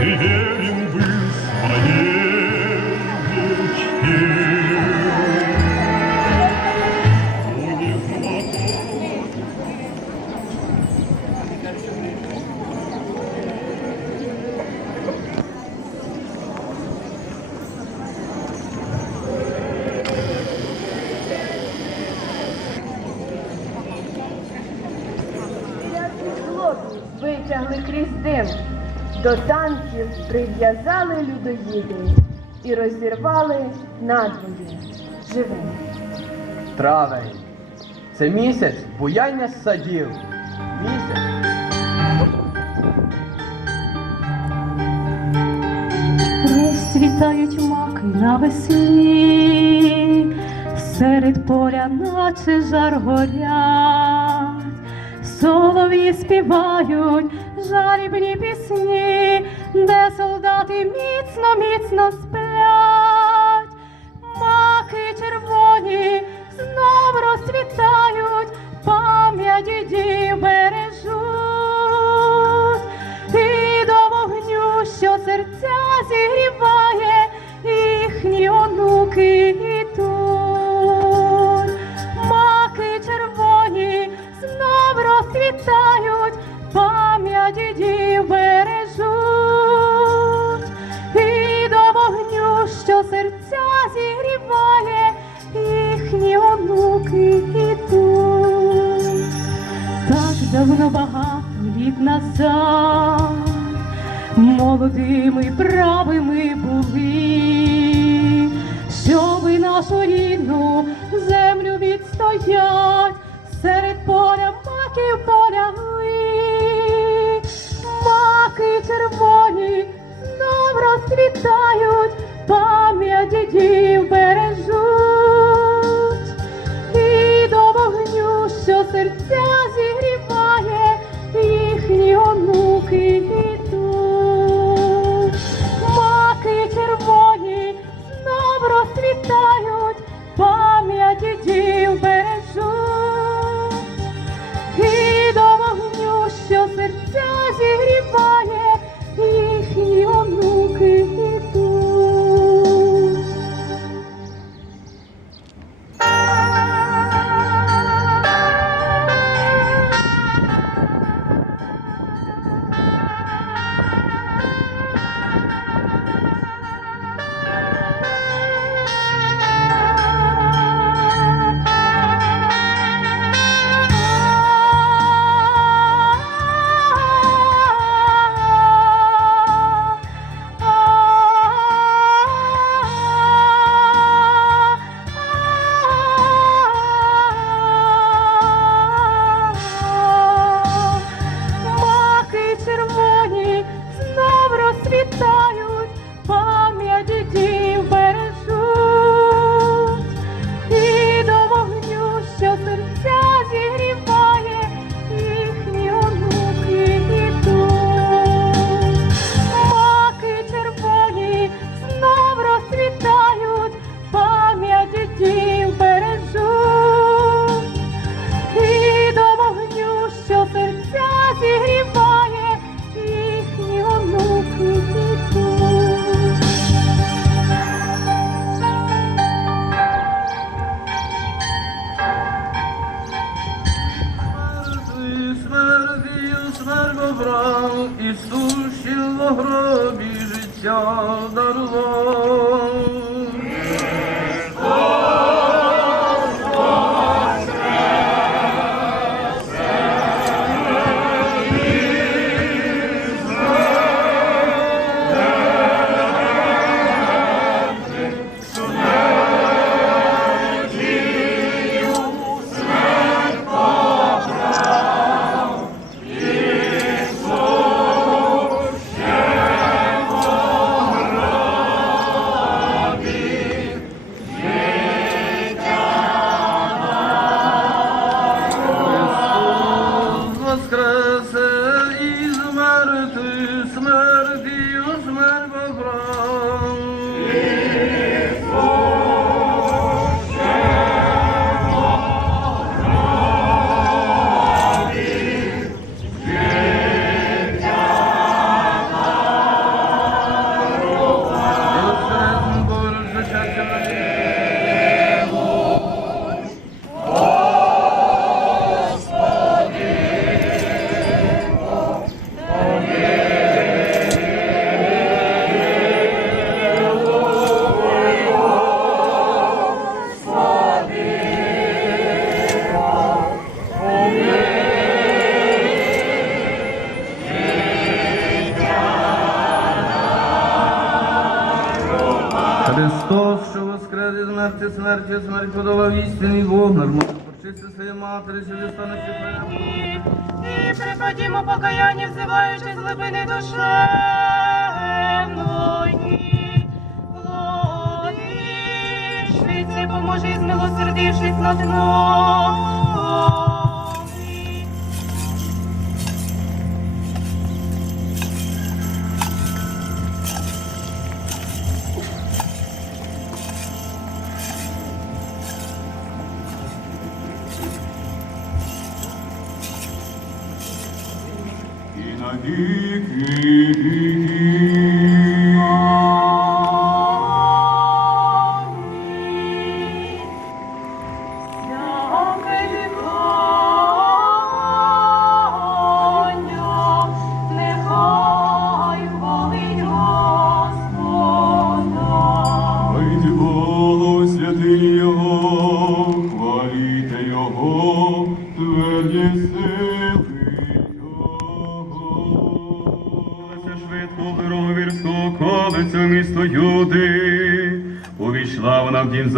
Yeah. Прив'язали людоїди і розірвали надвоє живим. Травень. Це місяць буяння садів. Місяць. Розцвітають маки навесні, серед поля, наче жар горять, солов'ї співають жалібні пісні, де солдати міцно, міцно сплять, маки червоні знов розцвітають, пам'ять дідів. І до вогню, що серця зігріває, їхні онуки йдуть. Маки червоні знов розцвітають, пам'ять дідів. Зігріває, їхні онуки йдуть. Так давно багато літ назад молодими правими були, щоби нашу рідну землю відстоять, серед поля маків полягли, маки червоні знов розцвітають, пам'ять дідів смерть подолав істинний Бог, нормально почисти своє матері, що дістане прямо. І припадімо покаяння, взиваючи з глибини душевної. Владичниці, поможи, змилосердившись над нами. І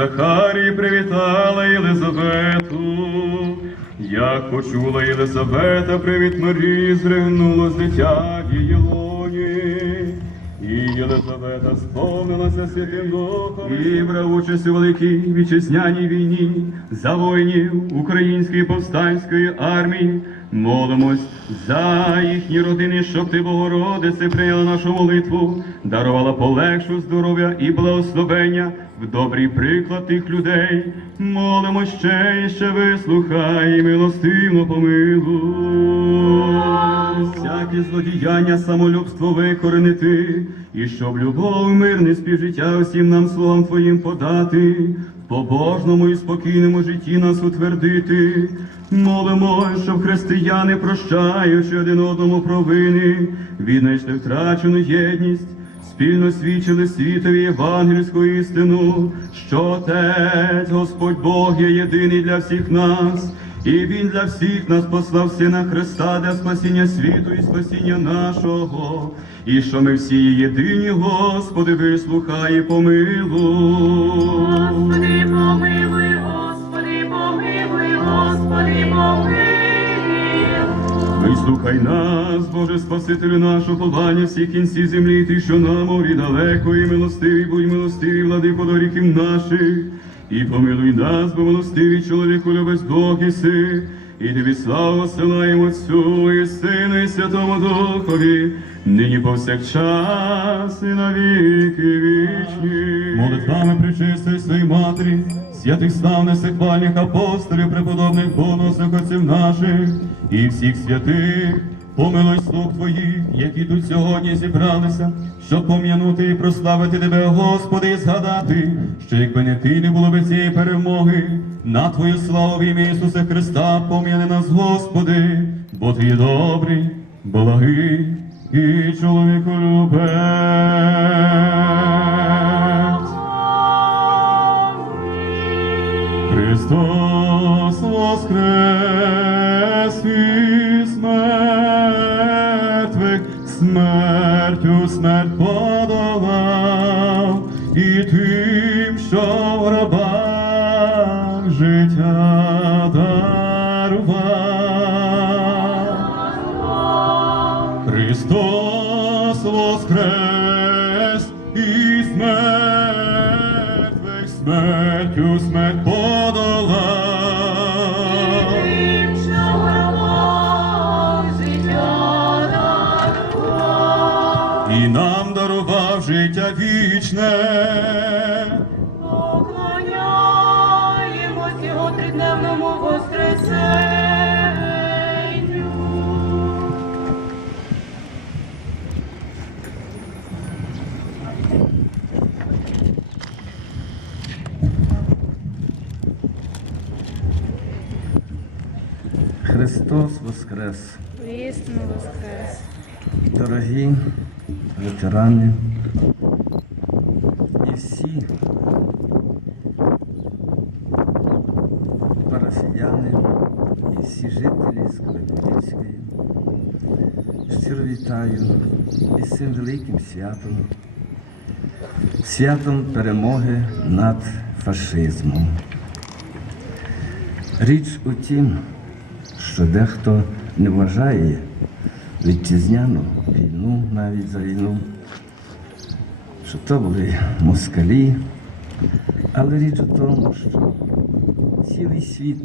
вона Захарії, привітала Єлизавету. Як почула Єлизавета, привіт Марії, зригнуло з дитя її лоні. І Єлизавета сповнилася святим Духом і брав участь у великій вітчизняній війні за воїнів Української повстанської армії. Молимось за їхні родини, щоб ти, Богородице, прийняла нашу молитву, дарувала полегшу здоров'я і благословення в добрий приклад тих людей. Молимо ще і ще вислухай, і милостивно помилуй. Всякі злодіяння, самолюбство викоренити, і щоб любов, мирне співжиття усім нам словам Твоїм подати, в побожному і спокійному житті нас утвердити. Молимо, щоб християни, прощаючи один одному провини, віднайшли втрачену єдність спільно свідчили світові євангельську істину, що Отець Господь Бог є єдиний для всіх нас, і Він для всіх нас послав Сина Христа для спасіння світу і спасіння нашого, і що ми всі єдині, Господи, вислухай і помилуй. Господи, помилуй, Вислухай нас, Боже Спасителю нашу, повання всіх кінців землі, ти, що на морі далеко, і милостивий, будь милостивий, владико до ріків наших, і помилуй нас, бо милостивий чоловіку любець Бог іси, і тобі славу силаємо Отцю і Сину, і Святому Духові, нині повсякчас і навіки вічні. Молитвами причистої своїй матері, святих славних сихвальних апостолів, преподобних бонусних отців наших і всіх святих, помилуй слуг твоїх, які тут сьогодні зібралися, щоб пом'янути і прославити тебе, Господи, і згадати, що якби не ти не було би цієї перемоги, на твою славу в ім'я Ісуса Христа пом'яни нас, Господи, бо ти є добрий, благий і чоловіку Христос І нам дарував життя вічне. Поклоняємось його тридневному воскресенню. Христос Воскрес! Воістину воскрес. Дорогі ветерани і всі парафіяни і всі жителі Сковородівської. Щиро вітаю із цим великим святом, святом перемоги над фашизмом. Річ у тім, що дехто не вважає вітчизняну війну, навіть за війну, що то були москалі, але річ у тому, що цілий світ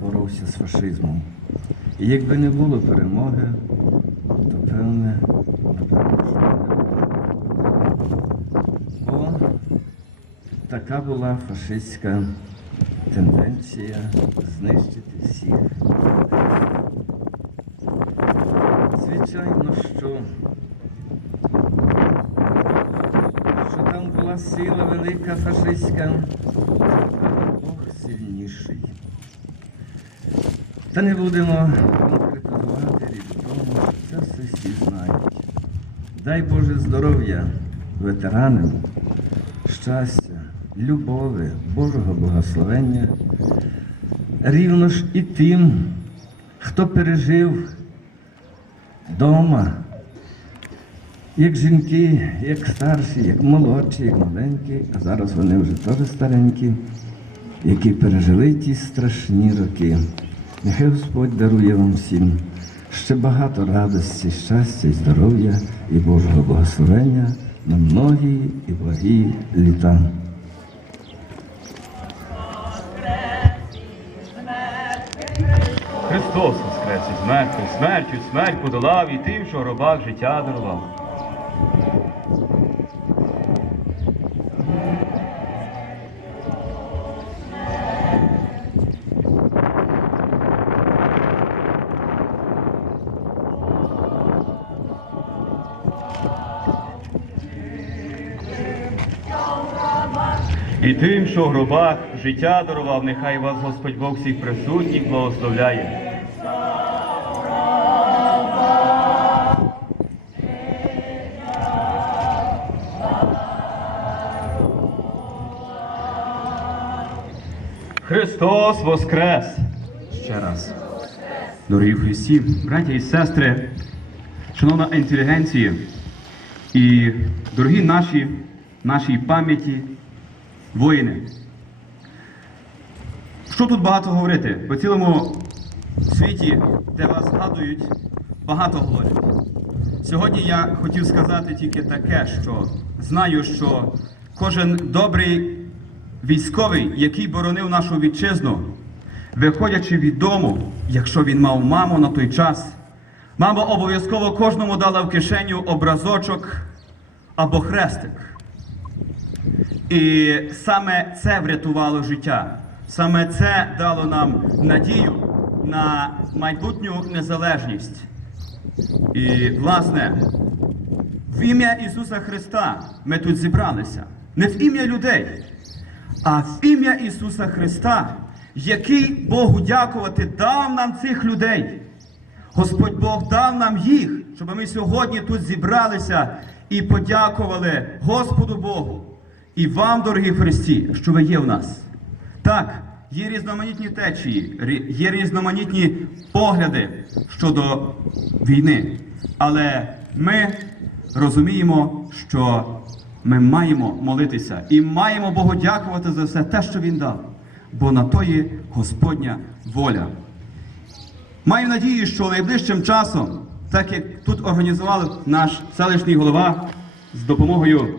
боровся з фашизмом. І якби не було перемоги, то певне. Бо така була фашистська тенденція знищити всіх. Звичайно, що, що там була сила велика фашистська, Бог сильніший. Та не будемо конкретизувати річ в тому, що це всі знають. Дай Боже здоров'я ветеранам, щастя, любові, Божого благословення, рівно ж і тим, хто пережив дома, як жінки, як старші, як молодші, як маленькі, а зараз вони вже теж старенькі, які пережили ті страшні роки. Нехай Господь дарує вам всім ще багато радості, щастя здоров'я і Божого благословення на многі і благі літа. Христос воскрес із мертвих, смертю смерть подолав і тим, що в гробах життя дарував. І тим, що в гробах життя дарував, нехай вас Господь Бог всіх присутніх благословляє. Христос Воскрес! Ще раз. Дорогі Христі, браття і сестри, шановна інтелігенція і дорогі наші, нашій пам'яті, воїни. Що тут багато говорити? По цілому світі, де вас згадують, багато говорять. Сьогодні я хотів сказати тільки таке, що знаю, що кожен добрий військовий, який боронив нашу вітчизну, виходячи від дому, якщо він мав маму на той час, мама обов'язково кожному дала в кишеню образочок або хрестик. І саме це врятувало життя. Саме це дало нам надію на майбутню незалежність. І, власне, в ім'я Ісуса Христа ми тут зібралися. Не в ім'я людей, а в ім'я Ісуса Христа, який Богу дякувати дав нам цих людей. Господь Бог дав нам їх, щоб ми сьогодні тут зібралися і подякували Господу Богу і вам, дорогі Христі, що ви є в нас. Так, є різноманітні течії, є різноманітні погляди щодо війни. Але ми розуміємо, що ми маємо молитися і маємо Богу дякувати за все те, що Він дав, бо на то є Господня воля. Маю надію, що найближчим часом, так як тут організував наш селищний голова з допомогою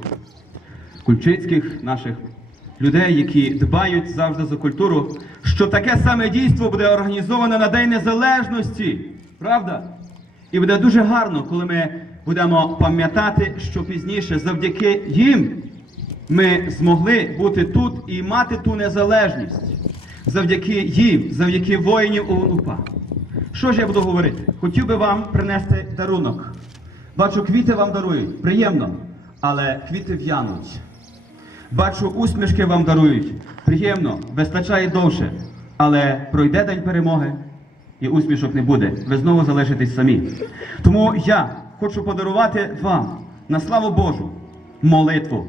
кульчицьких наших людей, які дбають завжди за культуру, що таке саме дійство буде організоване на День Незалежності. Правда? І буде дуже гарно, коли ми будемо пам'ятати, що пізніше завдяки їм ми змогли бути тут і мати ту незалежність. Завдяки їм, завдяки воїнів ОУНУПА. Що ж я буду говорити? Хотів би вам принести дарунок. Бачу, квіти вам дарують, приємно, але квіти в'януть. Бачу, усмішки вам дарують. Приємно, вистачає довше. Але пройде день перемоги і усмішок не буде. Ви знову залишитесь самі. Тому я хочу подарувати вам на славу Божу молитву,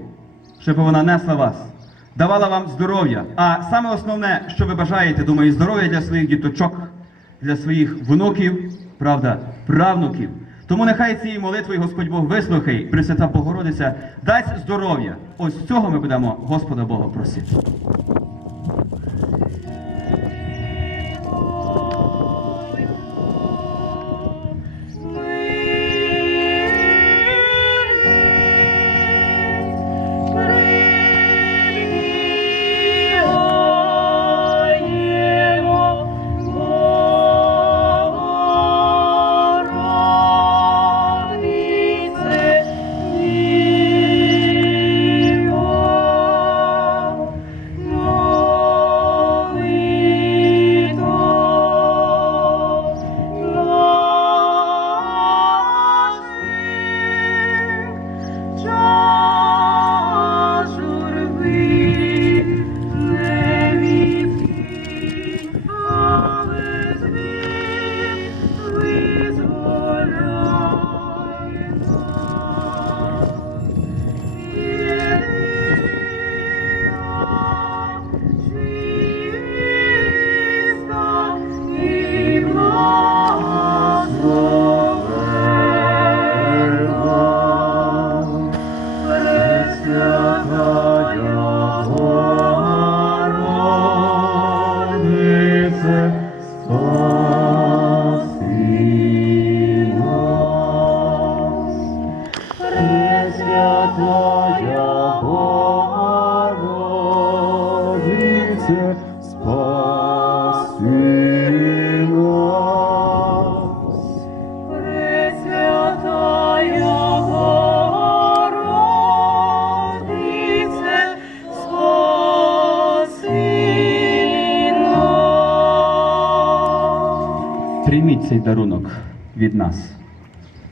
щоб вона несла вас, давала вам здоров'я. А саме основне, що ви бажаєте, думаю, здоров'я для своїх діточок, для своїх внуків, правда, правнуків. Тому нехай цією молитвою Господь Бог вислухає, Пресвята Богородиця дасть здоров'я. Ось цього ми будемо Господа Бога просити. Цей дарунок від нас.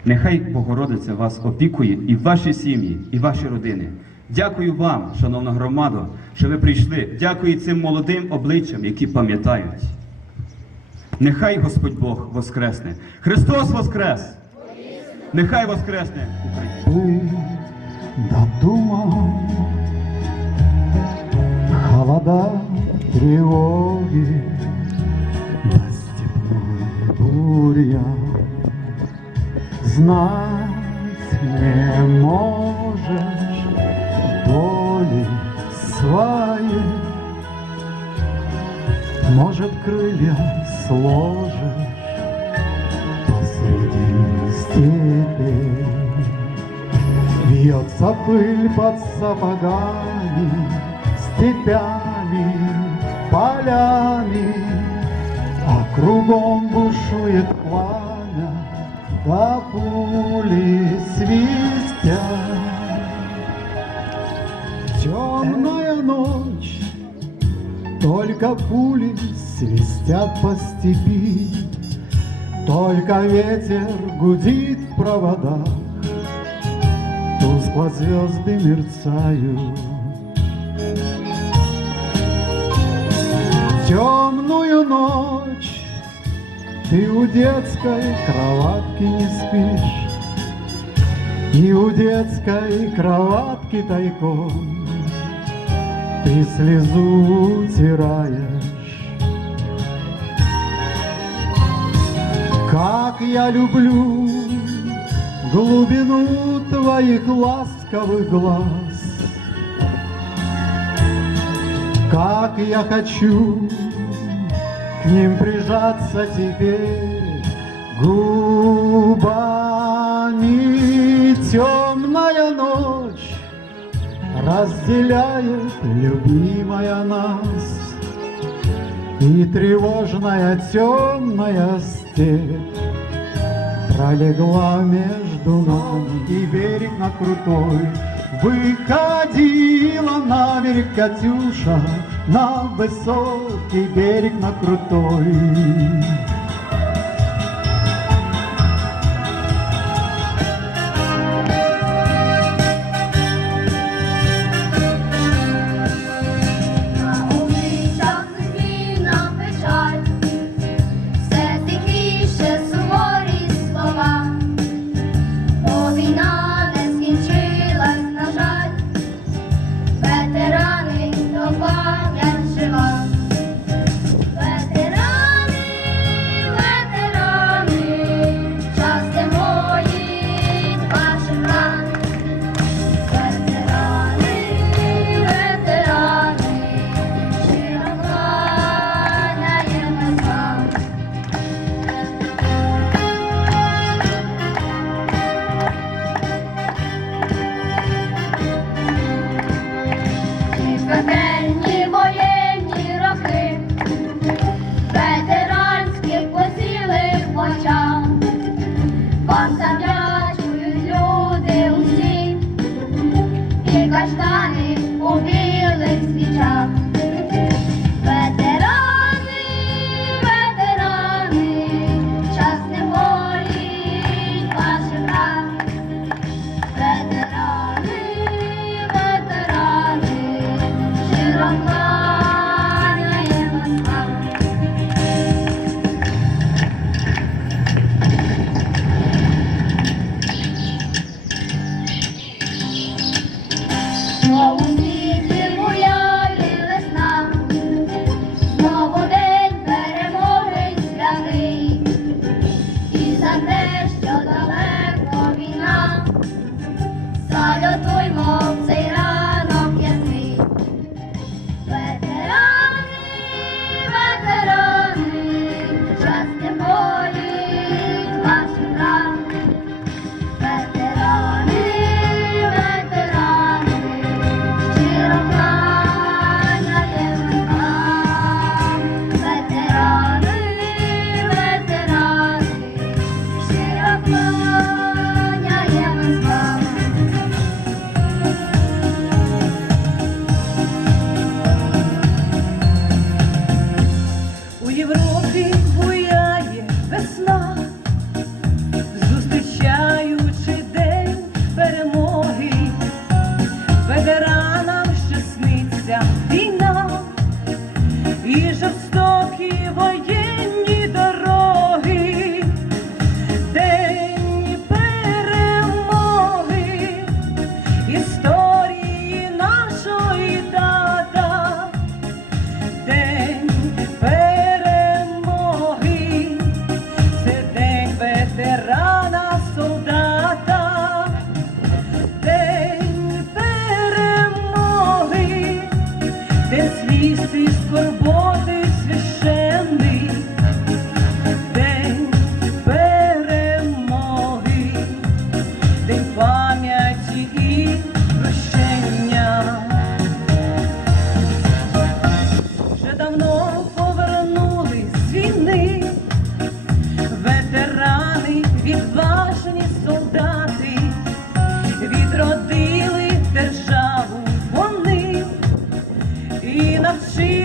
Нехай Богородиця вас опікує і ваші сім'ї, і ваші родини. Дякую вам, шановна громада, що ви прийшли. Дякую цим молодим обличчям, які пам'ятають. Нехай Господь Бог воскресне. Христос воскрес! Нехай воскресне Україна! ты Холода, тревоги Знать не можешь доли своей Может, крылья сложишь посреди степей. Вьется пыль под сапогами, степями, полями, А кругом бушует пламя, да пули свистят по степи, Только ветер гудит в проводах, Тускло звезды мерцают. Темную ночь ты у детской кроватки не спишь, И у детской кроватки тайком Ты слезу утираешь. Как я люблю глубину твоих ласковых глаз, Как я хочу к ним прижаться теперь губами. Темная ночь разделяет любимая нас, И тревожная темная степь Пролегла между нами И берег на крутой Выходила на берег Катюша На высокий берег на крутой China, China.